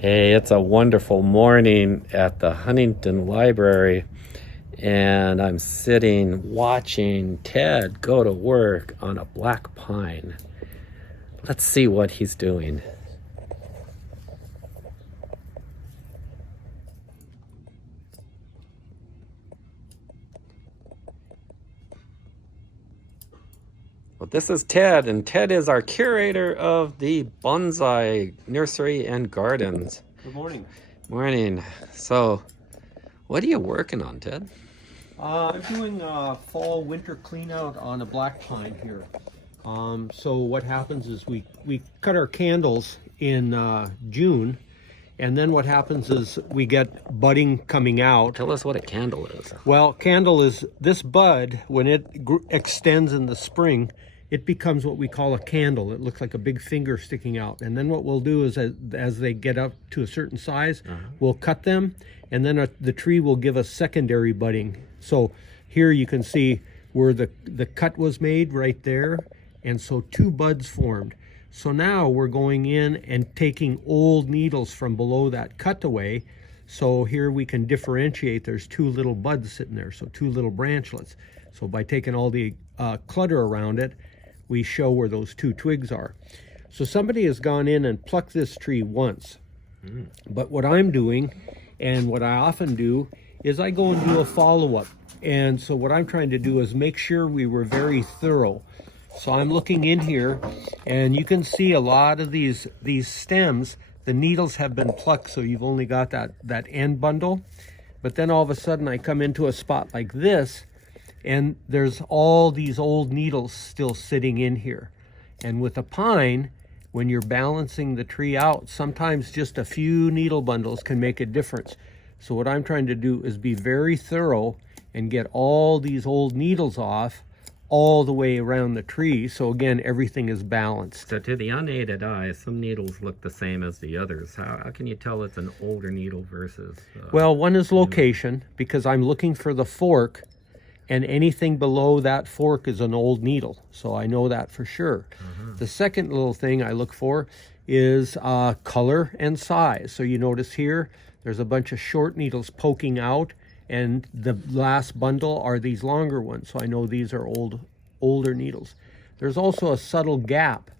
Hey, it's a wonderful morning at the Huntington Library, and I'm sitting watching Ted go to work on a black pine. Let's see what he's doing. Well, this is Ted, and Ted is our curator of the Bonsai Nursery and Gardens. Good morning. Morning. So, what are you working on, Ted? I'm doing a fall winter clean out on a black pine here. So what happens is we cut our candles in June, and then what happens is we get budding coming out. Tell us what a candle is. Well, candle is this bud, when it extends in the spring, it becomes what we call a candle. It looks like a big finger sticking out. And then what we'll do is as they get up to a certain size, we'll cut them, and then the tree will give us secondary budding. So here you can see where the cut was made right there. And so two buds formed. So now we're going in and taking old needles from below that cutaway. So here we can differentiate. There's two little buds sitting there, so two little branchlets. So by taking all the clutter around it, we show where those two twigs are. So somebody has gone in and plucked this tree once. But what I'm doing, and what I often do, is I go and do a follow-up. And so what I'm trying to do is make sure we were very thorough. So I'm looking in here, and you can see a lot of these stems, the needles have been plucked, so you've only got that end bundle. But then all of a sudden I come into a spot like this, and there's all these old needles still sitting in here. And with a pine, when you're balancing the tree out, sometimes just a few needle bundles can make a difference. So what I'm trying to do is be very thorough and get all these old needles off all the way around the tree. So again, everything is balanced. So to the unaided eye, some needles look the same as the others. How can you tell it's an older needle versus... Well, one is location, because I'm looking for the fork, and anything below that fork is an old needle. So I know that for sure. The second little thing I look for is color and size. So you notice here, there's a bunch of short needles poking out, and the last bundle are these longer ones. So I know these are older needles. There's also a subtle gap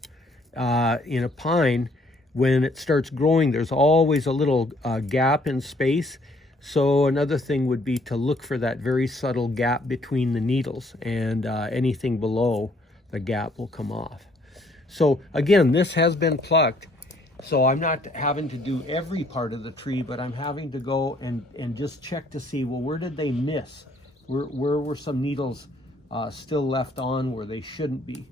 in a pine. When it starts growing, there's always a little gap in space. So another thing would be to look for that very subtle gap between the needles, and anything below the gap will come off. So again, this has been plucked. So I'm not having to do every part of the tree, but I'm having to go and just check to see, well, where did they miss? Where were some needles still left on where they shouldn't be?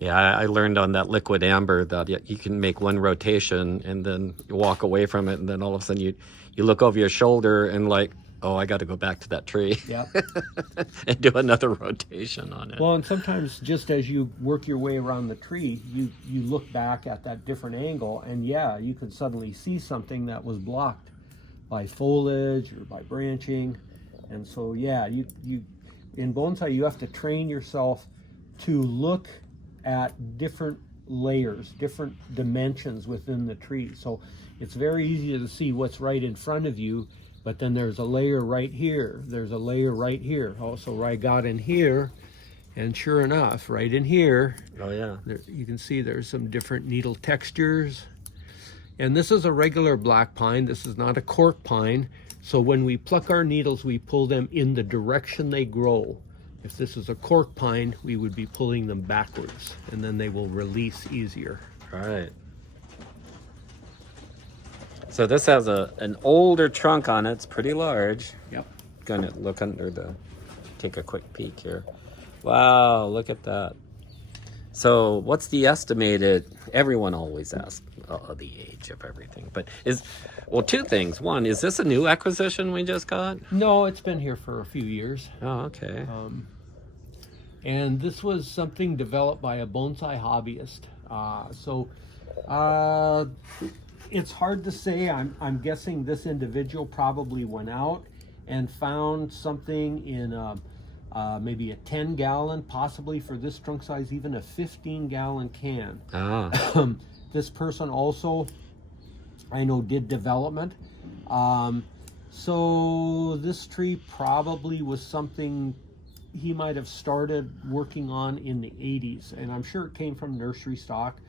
Yeah, I learned on that liquid amber that you can make one rotation and then you walk away from it, and then all of a sudden you look over your shoulder and like, oh, I got to go back to that tree. Yeah. And do another rotation on it. Well, and sometimes just as you work your way around the tree, you look back at that different angle, and yeah, you can suddenly see something that was blocked by foliage or by branching. And so yeah, you in bonsai you have to train yourself to look at different layers, different dimensions within the tree. So it's very easy to see what's right in front of you, but then there's a layer right here, there's a layer right here. Also, I got in here, and sure enough, right in here, Oh yeah, you can see there's some different needle textures. And this is a regular black pine. This is not a cork pine. So when we pluck our needles, we pull them in the direction they grow. If this is a cork pine, we would be pulling them backwards, and then they will release easier. right. So this has an older trunk on it. It's pretty large. Yep. Gonna look under take a quick peek here. Wow, look at that. So what's the estimated, everyone always asks the age of everything, but well, two things. One, is this a new acquisition we just got? No, it's been here for a few years. Oh, okay. And this was something developed by a bonsai hobbyist. It's hard to say. I'm guessing this individual probably went out and found something in maybe a 10-gallon, possibly for this trunk size, even a 15-gallon can. Ah. This person also I know did development. So this tree probably was something he might have started working on in the 80s, and I'm sure it came from nursery stock.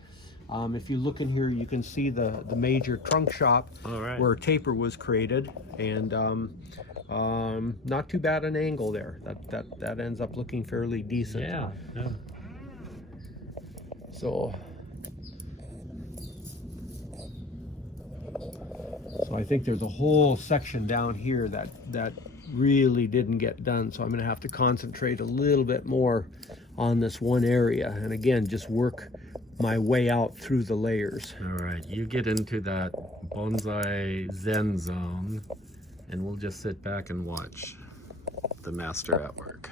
If you look in here, you can see the major trunk shop where taper was created, and not too bad an angle there. That ends up looking fairly decent. Yeah. So I think there's a whole section down here that really didn't get done. So I'm going to have to concentrate a little bit more on this one area, and again, just work my way out through the layers. All right, you get into that bonsai zen zone, and we'll just sit back and watch the master at work.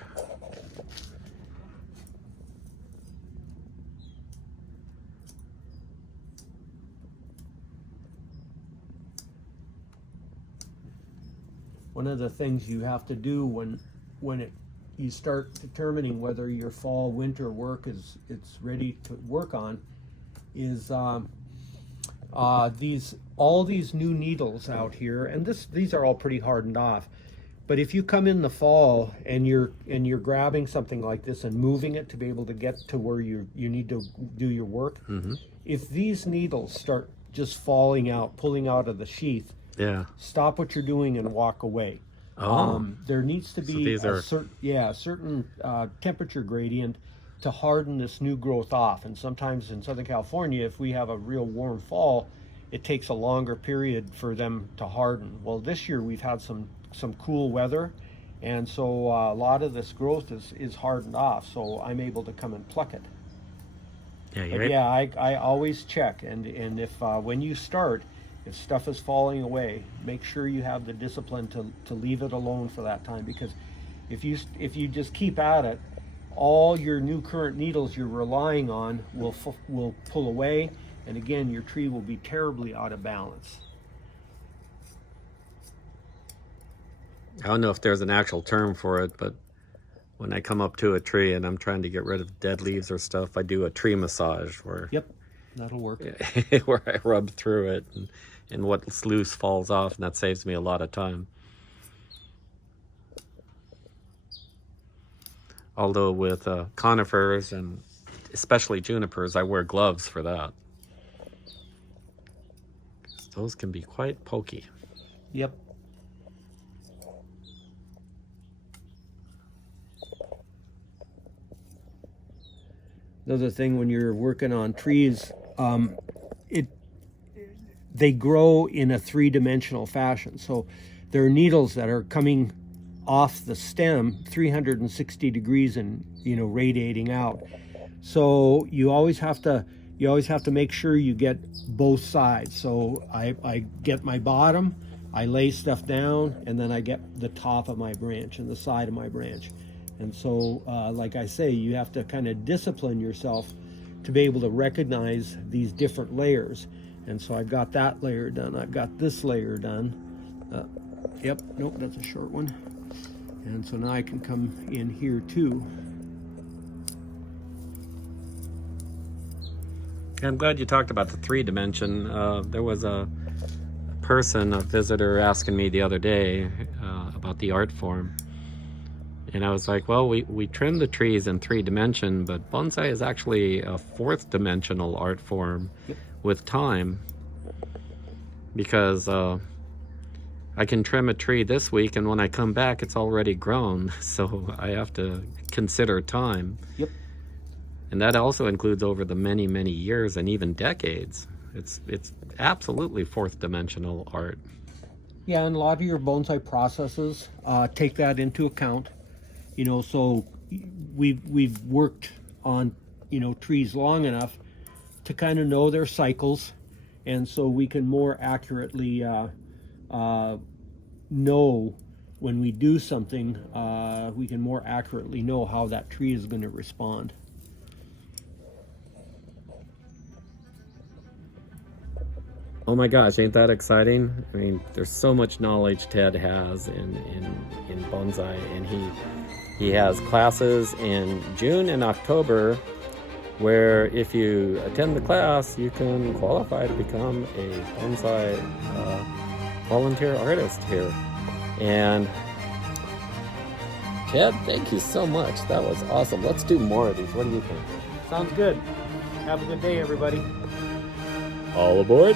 One of the things you have to do when you start determining whether your fall winter work it's ready to work on is all these new needles out here, and these are all pretty hardened off. But if you come in the fall and you're grabbing something like this and moving it to be able to get to where you need to do your work, if these needles start just falling out, pulling out of the sheath, stop what you're doing and walk away. There needs to be a certain temperature gradient to harden this new growth off. And sometimes in Southern California, if we have a real warm fall, it takes a longer period for them to harden. Well, this year we've had some cool weather, and so a lot of this growth is hardened off, so I'm able to come and pluck it. I always check, and if when you start, if stuff is falling away, make sure you have the discipline to leave it alone for that time, because if you just keep at it, all your new current needles you're relying on will pull away, and again your tree will be terribly out of balance. I don't know if there's an actual term for it, but when I come up to a tree and I'm trying to get rid of dead leaves or stuff, I do a tree massage where that'll work. Where I rub through it and what's loose falls off, and that saves me a lot of time. Although with conifers and especially junipers, I wear gloves for that. Those can be quite pokey. Yep. Another thing when you're working on trees, they grow in a three-dimensional fashion. So there are needles that are coming off the stem 360 degrees and radiating out. So you always have to make sure you get both sides. So I get my bottom, I lay stuff down, and then I get the top of my branch and the side of my branch. And so, like I say, you have to kind of discipline yourself to be able to recognize these different layers. And so I've got that layer done. I've got this layer done. Nope, that's a short one. And so now I can come in here too. I'm glad you talked about the 3-dimension. There was a visitor asking me the other day about the art form. And I was like, well, we trim the trees in 3-dimension, but bonsai is actually a 4th-dimensional art form with time. Because I can trim a tree this week, and when I come back, it's already grown. So I have to consider time. Yep. And that also includes over the many, many years and even decades. It's absolutely 4th-dimensional art. Yeah, and a lot of your bonsai processes take that into account. So we've worked on trees long enough to kind of know their cycles, and so we can more accurately know when we do something. We can more accurately know how that tree is going to respond. Oh my gosh, ain't that exciting? I mean, there's so much knowledge Ted has in bonsai, and he has classes in June and October where if you attend the class, you can qualify to become a bonsai volunteer artist here. And Ted, thank you so much. That was awesome. Let's do more of these. What do you think? Sounds good. Have a good day, everybody. All aboard.